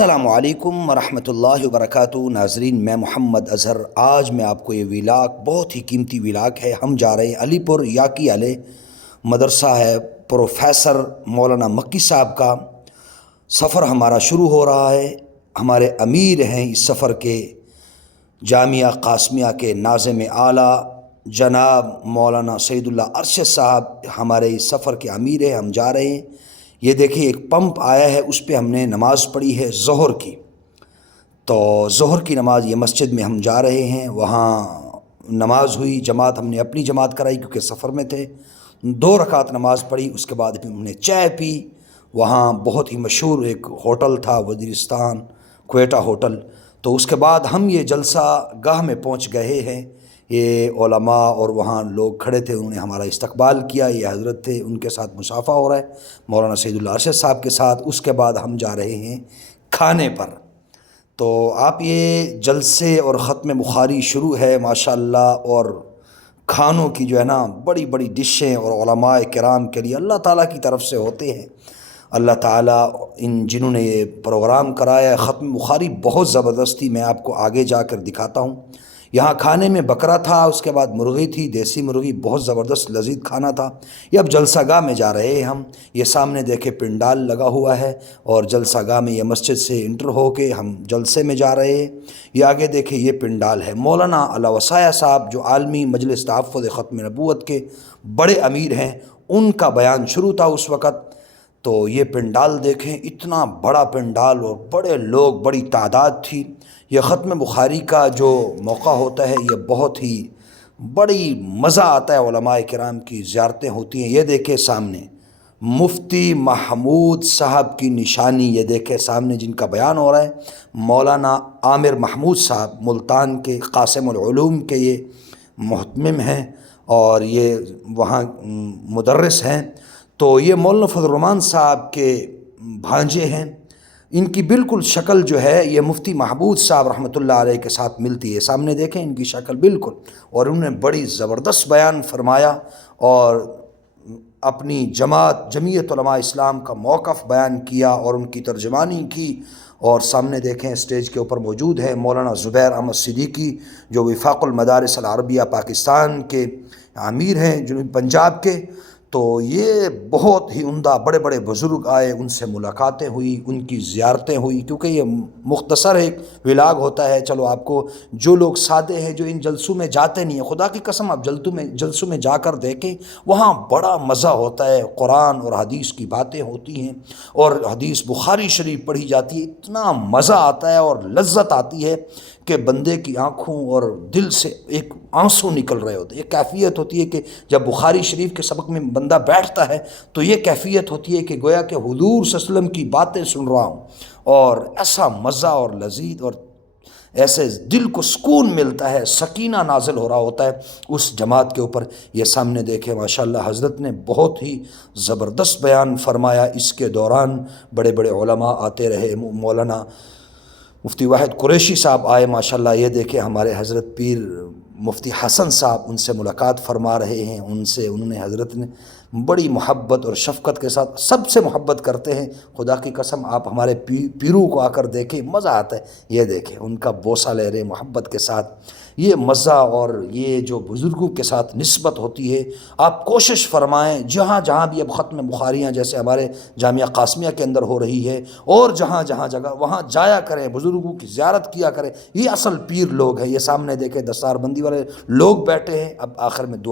السلام علیکم ورحمۃ اللہ وبرکاتہ۔ ناظرین، میں محمد اظہر، آج میں آپ کو یہ ویلاگ، بہت ہی قیمتی ویلاگ ہے۔ ہم جا رہے ہیں علی پور یاکی علیہ مدرسہ ہے پروفیسر مولانا مکی صاحب کا۔ سفر ہمارا شروع ہو رہا ہے۔ ہمارے امیر ہیں اس سفر کے، جامعہ قاسمیہ کے ناظم اعلیٰ جناب مولانا سعید اللہ ارشد صاحب ہمارے اس سفر کے امیر ہیں۔ ہم جا رہے ہیں۔ یہ دیکھیے ایک پمپ آیا ہے، اس پہ ہم نے نماز پڑھی ہے ظہر کی۔ تو ظہر کی نماز یہ مسجد میں ہم جا رہے ہیں، وہاں نماز ہوئی، جماعت ہم نے اپنی جماعت کرائی کیونکہ سفر میں تھے۔ 2 رکعت نماز پڑھی، اس کے بعد پھر ہم نے چائے پی۔ وہاں بہت ہی مشہور ایک ہوٹل تھا، وزیرستان کوئٹہ ہوٹل۔ تو اس کے بعد ہم یہ جلسہ گاہ میں پہنچ گئے ہیں۔ یہ علماء اور وہاں لوگ کھڑے تھے، انہوں نے ہمارا استقبال کیا۔ یہ حضرت تھے، ان کے ساتھ مصافحہ ہو رہا ہے مولانا سعید اللہ ارشد صاحب کے ساتھ۔ اس کے بعد ہم جا رہے ہیں کھانے پر۔ تو آپ یہ جلسے اور ختم بخاری شروع ہے ماشاءاللہ، اور کھانوں کی جو ہے نا بڑی بڑی ڈشیں اور علماء کرام کے لیے اللہ تعالیٰ کی طرف سے ہوتے ہیں۔ اللہ تعالیٰ جنہوں نے یہ پروگرام کرایا ہے ختم بخاری، بہت زبردستی، میں آپ کو آگے جا کر دکھاتا ہوں۔ یہاں کھانے میں بکرا تھا، اس کے بعد مرغی تھی، دیسی مرغی، بہت زبردست لذیذ کھانا تھا۔ یہ اب جلسہ گاہ میں جا رہے ہیں ہم۔ یہ سامنے دیکھے پنڈال لگا ہوا ہے، اور جلسہ گاہ میں یہ مسجد سے انٹر ہو کے ہم جلسے میں جا رہے ہیں۔ یہ آگے دیکھے یہ پنڈال ہے۔ مولانا علا وسایہ صاحب جو عالمی مجلس تحفظ ختم نبوت کے بڑے امیر ہیں، ان کا بیان شروع تھا اس وقت۔ تو یہ پنڈال دیکھیں، اتنا بڑا پنڈال اور بڑے لوگ، بڑی تعداد تھی۔ یہ ختم بخاری کا جو موقع ہوتا ہے یہ بہت ہی بڑی مزہ آتا ہے، علماء کرام کی زیارتیں ہوتی ہیں۔ یہ دیکھیں سامنے مفتی محمود صاحب کی نشانی، یہ دیکھیں سامنے جن کا بیان ہو رہا ہے، مولانا عامر محمود صاحب، ملتان کے قاسم العلوم کے یہ محتمم ہیں، اور یہ وہاں مدرس ہیں۔ تو یہ مولانا فضل الرحمان صاحب کے بھانجے ہیں۔ ان کی بالکل شکل جو ہے یہ مفتی محمود صاحب رحمۃ اللہ علیہ کے ساتھ ملتی ہے۔ سامنے دیکھیں ان کی شکل بالکل، اور انہوں نے بڑی زبردست بیان فرمایا، اور اپنی جمعیت علماء اسلام کا موقف بیان کیا اور ان کی ترجمانی کی۔ اور سامنے دیکھیں اسٹیج کے اوپر موجود ہے مولانا زبیر احمد صدیقی، جو وفاق المدارس العربیہ پاکستان کے امیر ہیں، جنوبی پنجاب کے۔ تو یہ بہت ہی عمدہ، بڑے بڑے بزرگ آئے، ان سے ملاقاتیں ہوئی، ان کی زیارتیں ہوئی، کیونکہ یہ مختصر ایک ولاگ ہوتا ہے۔ چلو آپ کو جو لوگ سادے ہیں، جو ان جلسوں میں جاتے نہیں ہیں، خدا کی قسم آپ جلسوں میں جا کر دیکھیں، وہاں بڑا مزہ ہوتا ہے۔ قرآن اور حدیث کی باتیں ہوتی ہیں، اور حدیث بخاری شریف پڑھی جاتی ہے، اتنا مزہ آتا ہے اور لذت آتی ہے کہ بندے کی آنکھوں اور دل سے ایک آنسو نکل رہے ہوتے ہیں۔ یہ کیفیت ہوتی ہے کہ جب بخاری شریف کے سبق میں بندہ بیٹھتا ہے تو یہ کیفیت ہوتی ہے کہ گویا کہ حضور صلی اللہ علیہ وسلم کی باتیں سن رہا ہوں، اور ایسا مزہ اور لذیذ، اور ایسے دل کو سکون ملتا ہے، سکینہ نازل ہو رہا ہوتا ہے اس جماعت کے اوپر۔ یہ سامنے دیکھیں ماشاءاللہ حضرت نے بہت ہی زبردست بیان فرمایا۔ اس کے دوران بڑے بڑے علماء آتے رہے، مولانا مفتی واحد قریشی صاحب آئے ماشاءاللہ۔ یہ دیکھیں ہمارے حضرت پیر مفتی حسن صاحب ان سے ملاقات فرما رہے ہیں۔ انہوں نے حضرت نے بڑی محبت اور شفقت کے ساتھ، سب سے محبت کرتے ہیں، خدا کی قسم۔ آپ ہمارے پیروں کو آ کر دیکھیں، مزہ آتا ہے۔ یہ دیکھیں ان کا بوسہ لے رہے محبت کے ساتھ۔ یہ مزہ اور یہ جو بزرگوں کے ساتھ نسبت ہوتی ہے، آپ کوشش فرمائیں جہاں جہاں بھی اب ختم بخاریاں جیسے ہمارے جامعہ قاسمیہ کے اندر ہو رہی ہے، اور جہاں جہاں جگہ وہاں جایا کریں، بزرگوں کی زیارت کیا کریں۔ یہ اصل پیر لوگ ہیں۔ یہ سامنے دیکھیں دستار بندی والے لوگ بیٹھے ہیں۔ اب آخر میں دعا